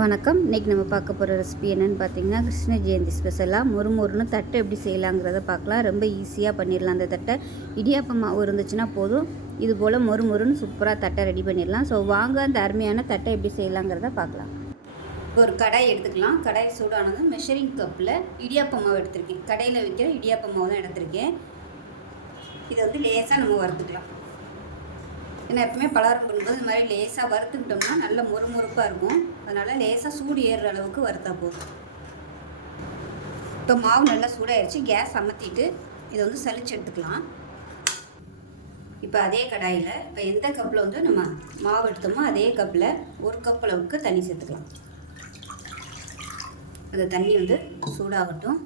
வணக்கம். இன்றைக்கி நம்ம பார்க்க போகிற ரெசிபி என்னென்னு பார்த்தீங்கன்னா, கிருஷ்ண ஜெயந்தி ஸ்பெஷலாக மொறுமொறுன்னு தட்டை எப்படி செய்யலாங்கிறத பார்க்கலாம். ரொம்ப ஈஸியாக பண்ணிடலாம். அந்த தட்டை இடியாப்பம் மாவு இருந்துச்சுன்னா போதும், இது போல் மொறுமொறுன்னு சூப்பராக தட்டை ரெடி பண்ணிடலாம். ஸோ வாங்க அந்த அருமையான தட்டை எப்படி செய்யலாங்கிறத பார்க்கலாம். ஒரு கடாய் எடுத்துக்கலாம். கடாய் சூடானதும் மெஷரிங் கப்பில் இடியாப்பம் மாவு எடுத்திருக்கேன். கடையில் விற்கிற இடியாப்பம் மாவு தான் எடுத்திருக்கேன். இதை வந்து லேசாக நம்ம வறுத்துக்கலாம். ஏன்னா எப்பவுமே பலகாரம் பண்ணும்போது இந்த மாதிரி லேசாக வறுத்துக்கிட்டோம்னா நல்ல மொறுமொறுப்பாக இருக்கும். அதனால் லேசாக சூடு ஏறுற அளவுக்கு வறுத்தா போதும். இப்போ மாவு நல்லா சூடாகிடுச்சு. கேஸ் அமர்த்திட்டு இதை வந்து சலிச்சு எடுத்துக்கலாம். இப்போ அதே கடாயில் இப்போ எந்த கப்பில் வந்து நம்ம மாவு எடுத்தோமோ அதே கப்பில் ஒரு கப் அளவுக்கு தண்ணி சேர்த்துக்கலாம். அந்த தண்ணி வந்து சூடாகட்டும்.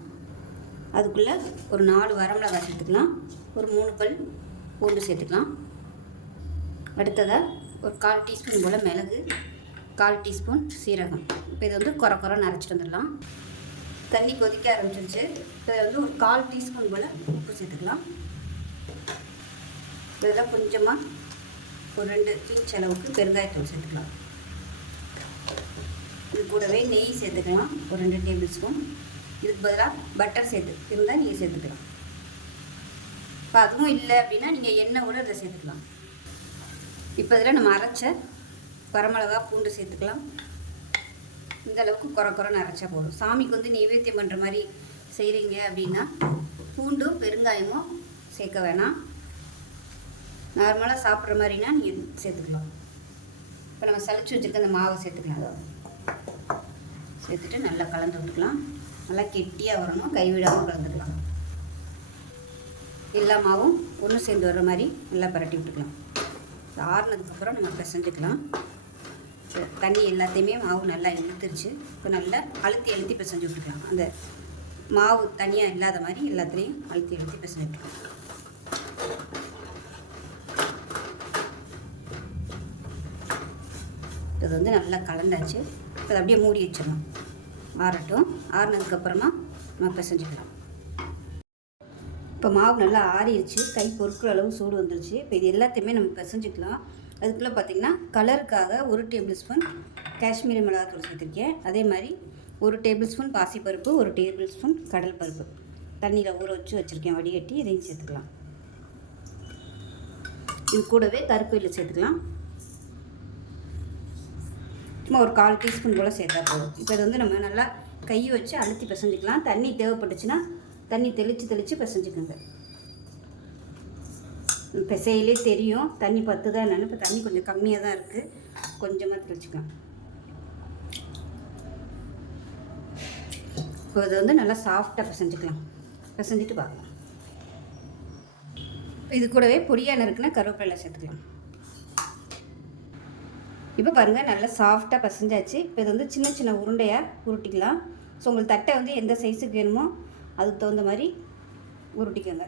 அதுக்குள்ளே ஒரு 4 வரமிளகாய் சேர்த்துக்கலாம். ஒரு 3 பல் பூண்டு சேர்த்துக்கலாம். அடுத்ததாக ஒரு 1/4 டீஸ்பூன் போல் மிளகு, 1/4 டீஸ்பூன் சீரகம். இப்போ இதை வந்து குறை அரைச்சிட்டு வந்துடலாம். தண்ணி கொதிக்க ஆரம்பிச்சிருச்சு. இப்போ இதை வந்து ஒரு 1/4 டீஸ்பூன் போல் உப்பு சேர்த்துக்கலாம். இதெல்லாம் கொஞ்சமாக ஒரு 2 பிஞ்ச் அளவுக்கு பெருங்காயத்தூள் சேர்த்துக்கலாம். இது கூடவே நெய் சேர்த்துக்கலாம், ஒரு 2 டேபிள் ஸ்பூன். இதுக்கு பதிலாக பட்டர் இருந்தால் நீங்கள் சேர்த்துக்கலாம். இப்போ அதுவும் இல்லை அப்படின்னா நீங்கள் எண்ணெய் கூட இதை சேர்த்துக்கலாம். இப்போ இதில் நம்ம அரைச்ச வரமிளகா பூண்டு சேர்த்துக்கலாம். இந்த அளவுக்கு குறைன்னு அரைச்சா போதும். சாமிக்கு வந்து நைவேத்தியம் பண்ணுற மாதிரி செய்கிறீங்க அப்படின்னா பூண்டும் பெருங்காயமும் சேர்க்க வேணாம். நார்மலாக சாப்பிட்ற மாதிரினா நீங்கள் சேர்த்துக்கலாம். இப்போ நம்ம சளிச்சு வச்சுருக்க அந்த மாவை சேர்த்துக்கலாம். சேர்த்துட்டு நல்லா கலந்து விட்டுக்கலாம். நல்லா கெட்டியாக வரணும், கைவிடாமல் கலந்துக்கலாம். எல்லா மாவும் ஒன்று சேர்ந்து வர்ற மாதிரி நல்லா பரட்டி விட்டுக்கலாம். ஆறுனதுக்கப்புறம் நம்ம பிசைஞ்சிக்கலாம். தண்ணி எல்லாத்தையுமே மாவு நல்லா இழுத்துருச்சு. இப்போ நல்லா அழுத்தி பிசைஞ்சு விட்டுக்கலாம். அந்த மாவு தனியாக இல்லாத மாதிரி எல்லாத்துலேயும் அழுத்தி பிசைஞ்சு விட்டுக்கலாம். இது வந்து நல்லா கலந்தாச்சு. இப்போ அப்படியே மூடி வச்சிடணும், ஆறட்டும். ஆறுனதுக்கப்புறமா நம்ம பிசைஞ்சிக்கலாம். இப்போ மாவு நல்லா ஆறிடுச்சு. கை பொறுக்கிற அளவு சூடு வந்துருச்சு. இப்போ இது எல்லாத்தையுமே நம்ம பிசைஞ்சிக்கலாம். அதுக்குள்ளே பார்த்திங்கன்னா கலருக்காக 1 டேபிள் ஸ்பூன் காஷ்மீரி மிளகாத்தூள் சேர்த்துருக்கேன். அதே மாதிரி 1 டேபிள் ஸ்பூன் பாசிப்பருப்பு, 1 டேபிள் ஸ்பூன் கடல் பருப்பு தண்ணியில் ஊற வச்சுருக்கேன், வடிகட்டி. இதையும் சேர்த்துக்கலாம். இது கூடவே கருப்பையில் சேர்த்துக்கலாம். சும்மா ஒரு 1/4 டீஸ்பூன் போல் சேர்த்தா போதும். இப்போ இது வந்து நம்ம நல்லா கையை வச்சு அழுத்தி பிசைஞ்சிக்கலாம். தண்ணி தேவைப்பட்டுச்சுன்னா தண்ணி தெளித்து பிசைஞ்சுக்கோங்க. பிசையிலே தெரியும் தண்ணி பத்துதான் என்னென்னு. இப்போ தண்ணி கொஞ்சம் கம்மியாக தான் இருக்குது, கொஞ்சமாக தெளிச்சுக்கலாம். இப்போ இதை வந்து நல்லா சாஃப்டாக பிசைஞ்சுக்கலாம். பிசைஞ்சிட்டு பார்க்கலாம். இது கூடவே பொடியாக நறுக்குன்னா கருவேப்பிலை சேர்த்துக்கலாம். இப்போ பாருங்கள் நல்லா சாஃப்டாக பிசைஞ்சாச்சு. இப்போ இது வந்து சின்ன சின்ன உருண்டையாக உருட்டிக்கலாம். ஸோ உங்களுக்கு தட்டை வந்து எந்த சைஸுக்கு வேணுமோ அதுக்கு தகுந்த மாதிரி உருட்டிக்கோங்க.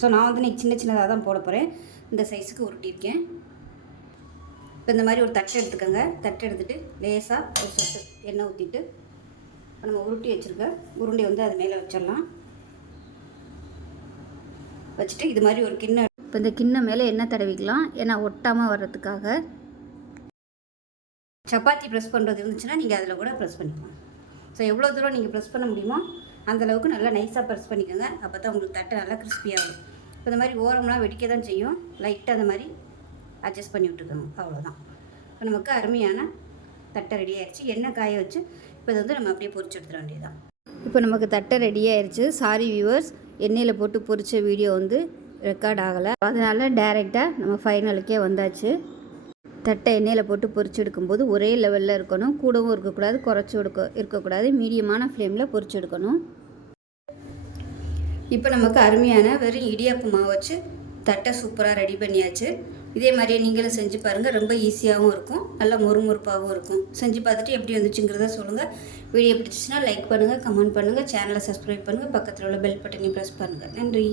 ஸோ நான் வந்து இன்றைக்கி சின்னதாக தான் போட போகிறேன். இந்த சைஸுக்கு உருட்டியிருக்கேன். இப்போ இந்த மாதிரி ஒரு தட்டை எடுத்துக்கோங்க. தட்டை எடுத்துகிட்டு லேசாக ஒரு சொட்டு எண்ணெய் ஊற்றிட்டு நம்ம உருட்டி வச்சுருக்க உருண்டை வந்து அது மேலே வச்சிடலாம். வச்சுட்டு இது மாதிரி ஒரு கிண்ணம், இப்போ இந்த கிண்ணம் மேலே எண்ணெய் தடவிக்கலாம். ஏன்னா ஒட்டாமல் வர்றதுக்காக. சப்பாத்தி ப்ரெஸ் பண்ணுறது இருந்துச்சுன்னா நீங்கள் அதில் கூட ப்ரெஸ் பண்ணிக்கலாம். ஸோ எவ்வளோ தூரம் நீங்கள் ப்ரெஸ் பண்ண முடியுமோ அந்தளவுக்கு நல்லா நைஸாக ப்ரெஸ் பண்ணிக்கோங்க. அப்போ தான் உங்களுக்கு தட்டை நல்லா கிறிஸ்பியாக வரும். இப்போ இந்த மாதிரி ஓரம்லாம் வெடிக்க தான் செய்யும். லைட்டாக அந்த மாதிரி அட்ஜஸ்ட் பண்ணி விட்டுக்கோங்க. அவ்வளோதான். இப்போ நமக்கு அருமையான தட்டை ரெடி ஆகிடுச்சு. எண்ணெய் காய வச்சு இப்போ இதை வந்து நம்ம அப்படியே பொரிச்சு எடுத்துட வேண்டியதான். இப்போ நமக்கு தட்டை ரெடி ஆகிடுச்சு. சாரி வியூவர்ஸ், எண்ணெயில் போட்டு பொரித்த வீடியோ வந்து ரெக்கார்ட் ஆகலை. அதனால் டைரெக்டாக நம்ம ஃபைனலுக்கே வந்தாச்சு. தட்டை எண்ணெயில் போட்டு பொரிச்சு எடுக்கும்போது ஒரே லெவலில் இருக்கணும். கூடவும் இருக்கக்கூடாது, இருக்கக்கூடாது. மீடியமான ஃப்ளேமில் பொரிச்சு எடுக்கணும். இப்போ நமக்கு அருமையான வெறும் இடியாப்பு மாவு வச்சு தட்டை சூப்பராக ரெடி பண்ணியாச்சு. இதே மாதிரியே நீங்களும் செஞ்சு பாருங்கள். ரொம்ப ஈஸியாகவும் இருக்கும், நல்லா மொறுமொறுப்பாகவும் இருக்கும். செஞ்சு பார்த்துட்டு எப்படி வந்துச்சுங்கிறத சொல்லுங்கள். வீடியோ பிடிச்சிச்சின்னா லைக் பண்ணுங்கள், கமெண்ட் பண்ணுங்கள், சேனலை சப்ஸ்கிரைப் பண்ணுங்கள், பக்கத்தில் உள்ள பெல் பட்டனையும் ப்ரெஸ் பண்ணுங்கள். நன்றி.